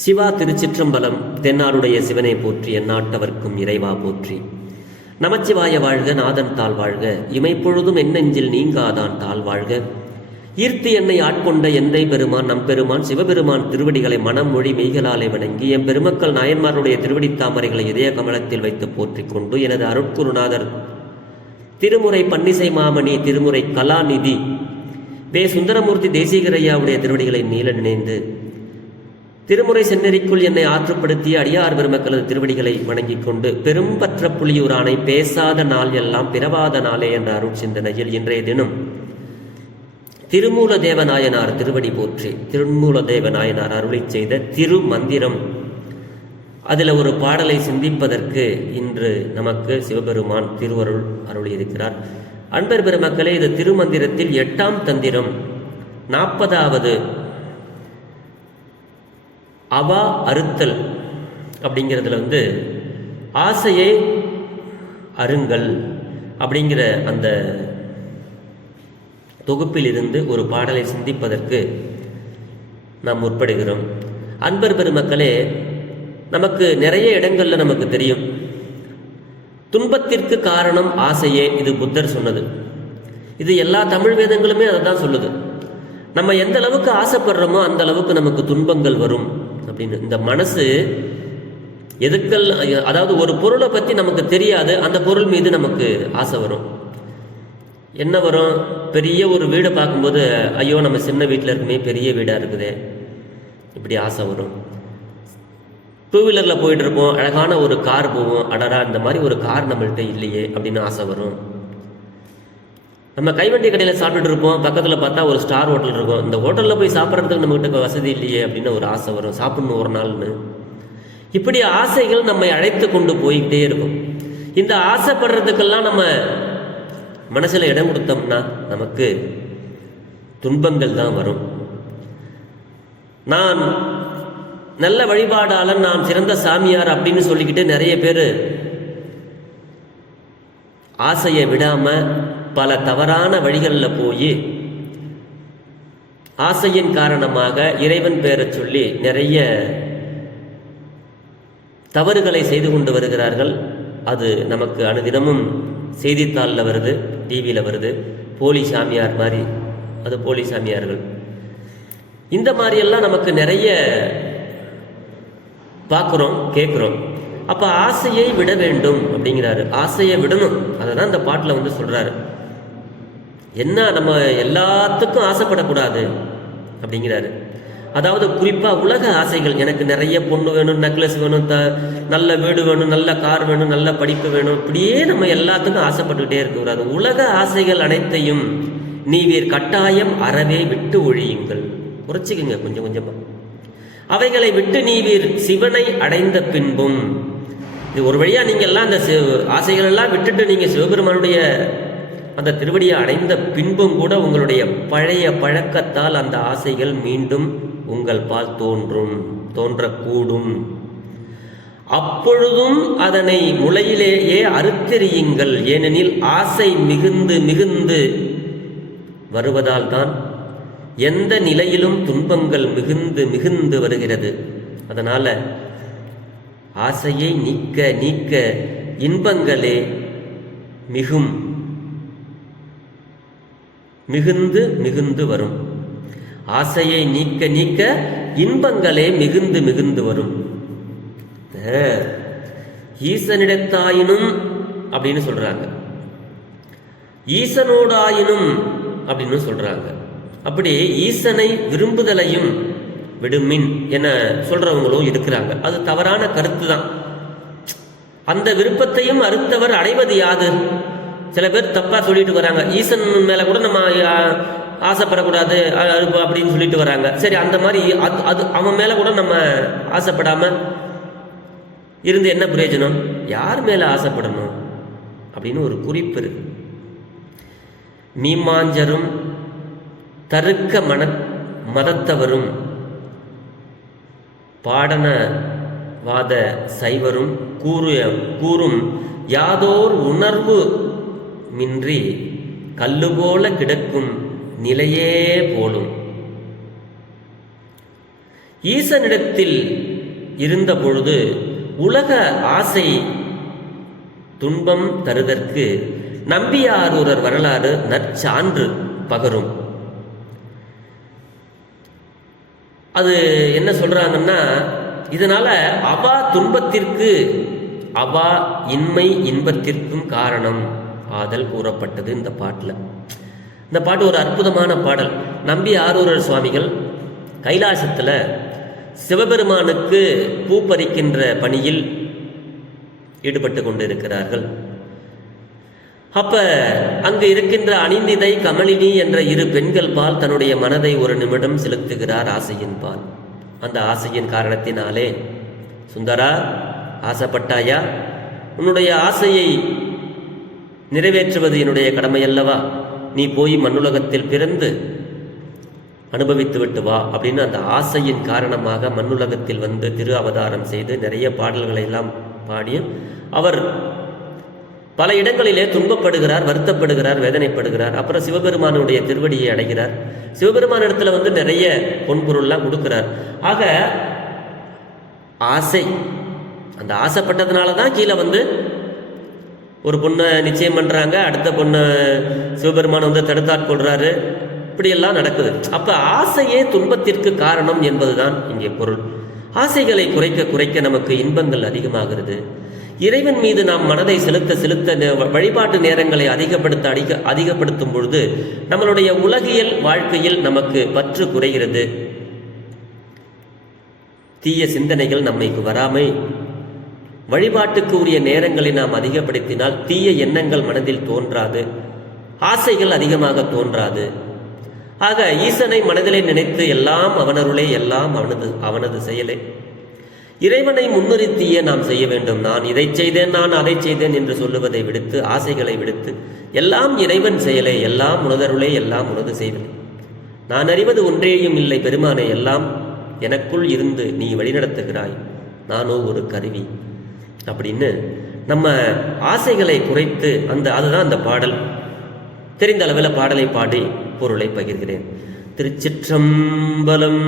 சிவா திருச்சிற்றம்பலம். தென்னாருடைய சிவனை போற்றி, எந்நாட்டவர்க்கும் இறைவா போற்றி. நமச்சிவாய வாழ்க, நாதன் தாழ் வாழ்க, இமைப்பொழுதும் என்னெஞ்சில் நீங்காதான் தாழ் வாழ்க. ஈர்த்து என்னை ஆட்கொண்ட எந்தை பெருமான் நம் பெருமான் சிவபெருமான் திருவடிகளை மனம் மொழி மெய்களாலே வணங்கி என் பெருமக்கள் நாயன்மாருடைய திருவடி தாமரைகளை இதய கமலத்தில் வைத்து போற்றிக் கொண்டு எனது அருட்குருநாதர் திருமுறை பன்னிசை மாமணி திருமுறை கலாநிதி வே சுந்தரமூர்த்தி தேசிகரையாவுடைய திருவடிகளை நீல நினைந்து திருமுறை செந்நெறிக்குள் என்னை ஆற்றுப்படுத்திய அடியார் பெருமக்களது திருவடிகளை வணங்கிக் கொண்டு பெரும்பற்ற புலியூரானை பேசாத நாள் எல்லாம் பிறவாத நாளே என்ற அருள் சிந்தனையில் இன்றைய தினம் திருமூல தேவநாயனார் திருவடி போற்றி திருமூல தேவநாயனார் அருளை செய்த திருமந்திரம் அதில் ஒரு பாடலை சிந்திப்பதற்கு இன்று நமக்கு சிவபெருமான் திருவருள் அருளியிருக்கிறார். அன்பர் பெருமக்களே, இது திருமந்திரத்தில் 8ஆம் தந்திரம் 40வது அவா அறுத்தல் அப்படிங்கிறதுல ஆசையை அருங்கள் அப்படிங்கிற அந்த தொகுப்பில் இருந்து ஒரு பாடலை சிந்திப்பதற்கு நாம் முற்படுகிறோம். அன்பர் பெருமக்களே, நமக்கு நிறைய இடங்கள்ல நமக்கு தெரியும், துன்பத்திற்கு காரணம் ஆசையே. இது புத்தர் சொன்னது. இது எல்லா தமிழ் வேதங்களுமே அதை தான் சொல்லுது. நம்ம எந்த அளவுக்கு ஆசைப்படுறோமோ அந்த அளவுக்கு நமக்கு துன்பங்கள் வரும் அப்படின்னு. இந்த மனசு எதுக்கள், அதாவது ஒரு பொருளை பற்றி நமக்கு தெரியாது, அந்த பொருள் மீது நமக்கு ஆசை வரும். என்ன வரும்? பெரிய ஒரு வீடை பார்க்கும்போது ஐயோ நம்ம சின்ன வீட்டில் இருக்குமே, பெரிய வீடாக இருக்குதே, இப்படி ஆசை வரும். டூ வீலரில் போயிட்டு இருப்போம், அழகான ஒரு கார் போவோம், அடரா இந்த மாதிரி ஒரு கார் நம்மள்கிட்ட இல்லையே அப்படின்னு ஆசை வரும். நம்ம கைவண்டி கடையில் சாப்பிட்டுட்டு இருப்போம், பக்கத்தில் பார்த்தா ஒரு ஸ்டார் ஹோட்டல் இருக்கும், இந்த ஹோட்டலில் போய் சாப்பிட்றதுக்கு நம்மகிட்ட வசதி இல்லையே அப்படின்னு ஒரு ஆசை வரும், சாப்பிடணும் ஒரு நாள்னு. இப்படி ஆசைகள் நம்மை அழைத்து கொண்டு போய்கிட்டே இருக்கும். இந்த ஆசைப்படுறதுக்கெல்லாம் நம்ம மனசில் இடம் கொடுத்தோம்னா நமக்கு துன்பங்கள் தான் வரும். நான் நல்ல வழிபாடாளன், நான் சிறந்த சாமியார் அப்படின்னு சொல்லிக்கிட்டு நிறைய பேர் ஆசையை விடாம பல தவறான வழிகளில் போய் ஆசையின் காரணமாக இறைவன் பேரை சொல்லி நிறைய தவறுகளை செய்து கொண்டு வருகிறார்கள். அது நமக்கு அனுதினமும் செய்தித்தாளில் வருது, டிவியில் வருது. போலி சாமியார் மாதிரி, அது போலி சாமியார்கள். இந்த மாதிரியெல்லாம் நமக்கு நிறைய பார்க்குறோம், கேட்குறோம். அப்போ ஆசையை விட வேண்டும் அப்படிங்கிறாரு. ஆசையை விடணும், அதை தான் இந்த பாட்டில் சொல்கிறாரு. என்ன, நம்ம எல்லாத்துக்கும் ஆசைப்படக்கூடாது அப்படிங்கிறாரு. அதாவது குறிப்பாக உலக ஆசைகள், எனக்கு நிறைய பொண்ணு வேணும், நெக்லஸ் வேணும், நல்ல வீடு வேணும், நல்ல கார் வேணும், நல்ல படிப்பு வேணும், இப்படியே நம்ம எல்லாத்துக்கும் ஆசைப்பட்டுக்கிட்டே இருக்கக்கூடாது. உலக ஆசைகள் அனைத்தையும் நீவீர் கட்டாயம் அறவே விட்டு ஒழியுங்கள். குறைச்சிக்குங்க கொஞ்சம் கொஞ்சமாக. அவைகளை விட்டு நீவீர் சிவனை அடைந்த பின்பும், இது ஒரு வழியாக நீங்கள் எல்லாம் அந்த ஆசைகள் எல்லாம் விட்டுட்டு நீங்கள் சிவபெருமானுடைய அந்த திருவடியை அடைந்த பின்பும் கூட உங்களுடைய பழைய பழக்கத்தால் அந்த ஆசைகள் மீண்டும் உங்கள் பால் தோன்றக்கூடும். அப்பொழுதும் அதனை முளையிலேயே அறுத்தெறியுங்கள். ஏனெனில் ஆசை மிகுந்து மிகுந்து வருவதால் தான் எந்த நிலையிலும் துன்பங்கள் மிகுந்து மிகுந்து வருகிறது. அதனால ஆசையை நீக்க நீக்க இன்பங்களே மிகுந்து மிகுந்து வரும். ஆசையை நீக்க நீக்க இன்பங்களே மிகுந்து மிகுந்து வரும். ஈசனிடத்தாயினும் அப்படின்னு சொல்றாங்க, ஈசனோடாயினும் அப்படின்னு சொல்றாங்க. அப்படி ஈசனை விரும்புதலையும் விடுமின் என சொல்றவங்களும் இருக்கிறாங்க. அது தவறான கருத்து தான். அந்த விருப்பத்தையும் அறுத்தவர் அடைவது யாது? சில பேர் தப்பா சொல்லிட்டு வராங்க. ஈசன் மேல கூட நம்ம ஆசைப்படக்கூடாது அப்படின்னு சொல்லிட்டு வராங்க. சரி, அந்த மாதிரி அது அவன் மேல கூட நம்ம ஆசைப்படாம இருந்து என்ன பிரயோஜனம்? யார் மேல ஆசைப்படணும் அப்படின்னு ஒரு குறிப்பு இருக்கு. மீமாஞ்சரும் தருக்க மதத்தவரும் பாடனவாத சைவரும் கூறும் யாதோர் உணர்வு மின்றி கல்லு போல கிடக்கும் நிலையே போலும். ஈசனிடத்தில் இருந்த பொழுது உலக ஆசை துன்பம் தருதற்கு நம்பியாரூரர் வரலாறு நற்சான்று பகரும். அது என்ன சொல்றாங்கன்னா, இதனால அவா துன்பத்திற்கு அவா இன்மை இன்பத்திற்கும் காரணம் ஆதல் கூறப்பட்டது இந்த பாட்டில். இந்த பாட்டு ஒரு அற்புதமான பாடல். நம்பி ஆரூரர் சுவாமிகள் கைலாசத்தில் சிவபெருமானுக்கு பூ பறிக்கின்ற பணியில் ஈடுபட்டு கொண்டிருக்கிறார்கள். அப்ப அங்கு இருக்கின்ற அனிந்திதை கமலினி என்ற இரு பெண்கள் பால் தன்னுடைய மனதை ஒரு நிமிடம் செலுத்துகிறார் ஆசையின் பால். அந்த ஆசையின் காரணத்தினாலே, சுந்தரா ஆசைப்பட்டாயா, உன்னுடைய ஆசையை நிறைவேற்றுவது என்னுடைய கடமை அல்லவா, நீ போய் மண்ணுலகத்தில் பிறந்து அனுபவித்து விட்டு வா அப்படின்னு அந்த ஆசையின் காரணமாக மண்ணுலகத்தில் வந்து திரு அவதாரம் செய்து நிறைய பாடல்களை எல்லாம் பாடியும் அவர் பல இடங்களிலே துன்பப்படுகிறார், வருத்தப்படுகிறார், வேதனைப்படுகிறார். அப்புறம் சிவபெருமானுடைய திருவடியை அடைகிறார். சிவபெருமான இடத்துல வந்து நிறைய பொன்பொருள்லாம் கொடுக்கிறார். ஆக ஆசை, அந்த ஆசைப்பட்டதுனால தான் கீழே வந்து ஒரு பொண்ணை நிச்சயம் பண்றாங்க, அடுத்த பொண்ணை சிவபெருமான் வந்து தடுத்தாட்கொள்றாரு, இப்படியெல்லாம் நடக்குது. அப்ப ஆசையே துன்பத்திற்கு காரணம் என்பதுதான் இங்கே பொருள். ஆசைகளை குறைக்க குறைக்க நமக்கு இன்பங்கள் அதிகமாகிறது. இறைவன் மீது நாம் மனதை செலுத்த செலுத்த வழிபாட்டு நேரங்களை அதிகப்படுத்தும் பொழுது நம்மளுடைய உலகியல் வாழ்க்கையில் நமக்கு பற்று குறைகிறது. தீய சிந்தனைகள் நம்மைக்கு வராமை, வழிபாட்டுக்கு உரிய நேரங்களை நாம் அதிகப்படுத்தினால் தீய எண்ணங்கள் மனதில் தோன்றாது, ஆசைகள் அதிகமாக தோன்றாது. ஆக ஈசனை மனதிலே நினைத்து எல்லாம் அவனருளே, எல்லாம் அவனது செயலே, இறைவனை முன்னிறுத்தியே நாம் செய்ய வேண்டும். நான் இதை செய்தேன், நான் அதை செய்தேன் என்று சொல்லுவதை விடுத்து, ஆசைகளை விடுத்து, எல்லாம் இறைவன் செயலே, எல்லாம் உனதருளே, எல்லாம் உனது செய்வதே, நான் அறிவது ஒன்றேயும் இல்லை பெருமானே, எல்லாம் எனக்குள் இருந்து நீ வழிநடத்துகிறாய், நானோ ஒரு கருவி அப்படின்னு நம்ம ஆசைகளை குறைத்து அதுதான் அந்த பாடல். தெரிந்த அளவில் பாடலை பாடி பொருளை பகிர்கிறேன். திருச்சிற்றம்பலம்.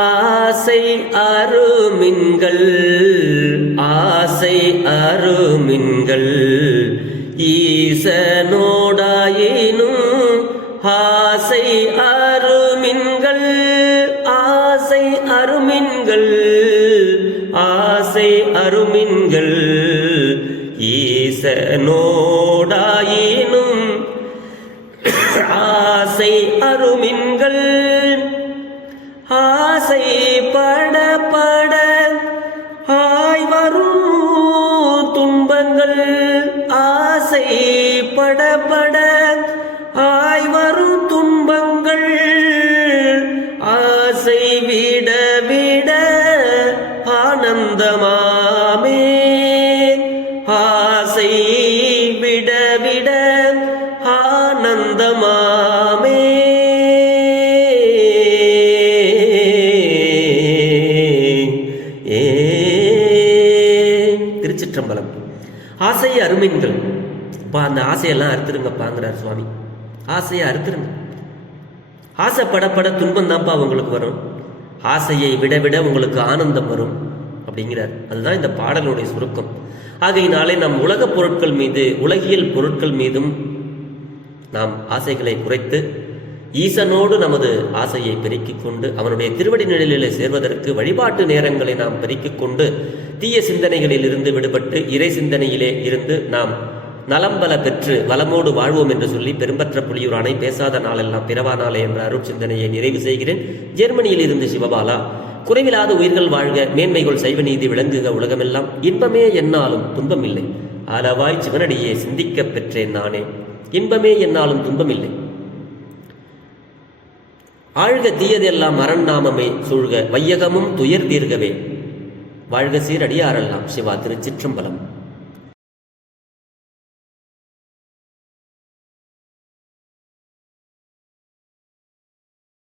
ஆசை அருமின்கள், ஆசை அருமின்கள், ஈசனோடாயினும் ஆசை அருமின்கள், ஆசை அருமின்கள், ஆசை அருமின்கள், ஈசனோடாயினும் ஆசை அருமின்கள், ஆசை பட பட ஆய் வரும் துன்பங்கள், ஆசை பட பட ஆய் வரும் துன்பங்கள், ஆசை விட விட ஆனந்தமாமே, ஆசை விட விட ஆனந்தமாமே. திருச்சிற்றம்பலம். ஆசை அருமின்கள். அந்த ஆசையெல்லாம் அறுத்துருங்கப்பாங்கிறார் சுவாமி. ஆசையை அறுத்துருங்க. ஆசைப்படப்பட துன்பம் தான்ப்பா உங்களுக்கு வரும், ஆசையை விட விட உங்களுக்கு ஆனந்தம் வரும் அப்படிங்கிறார். அதுதான் இந்த பாடலுடைய சுருக்கம். ஆகையினாலே நம் உலக பொருட்கள் மீது, உலகியல் பொருட்கள் மீதும் நாம் ஆசைகளை குறைத்து ஈசனோடு நமது ஆசையை பெருக்கிக் கொண்டு அவனுடைய திருவடி நிழலிலே சேர்வதற்கு வழிபாட்டு நேரங்களை நாம் பெருக்கிக் கொண்டு தீய சிந்தனைகளில் இருந்து விடுபட்டு இறை சிந்தனையிலே இருந்து நாம் நலம்பல பெற்று வளமோடு வாழ்வோம் என்று சொல்லி பெரும்பற்ற புலியூரானை பேசாத நாளெல்லாம் பிறவா நாளே என்ற அருட்சிந்தனையை நிறைவு செய்கிறேன். ஜெர்மனியில் இருந்து சிவபாலா. குறைவில்லாத உயிர்கள் வாழ்க, மேன்மைகள் சைவ நீதி விளங்குக உலகமெல்லாம், இன்பமே என்னாலும் துன்பமில்லை, ஆலவாய் சிவனடியே சிந்திக்க பெற்றேன் நானே, இன்பமே என்னாலும் துன்பமில்லை, ஆழ்க தீயதெல்லாம் அரண்நாமமே சூழ்க, வையகமும் துயர் தீர்கவே, வாழ்க சீரடியாரெல்லாம். சிவா. திருச்சிற்றம்பலம்.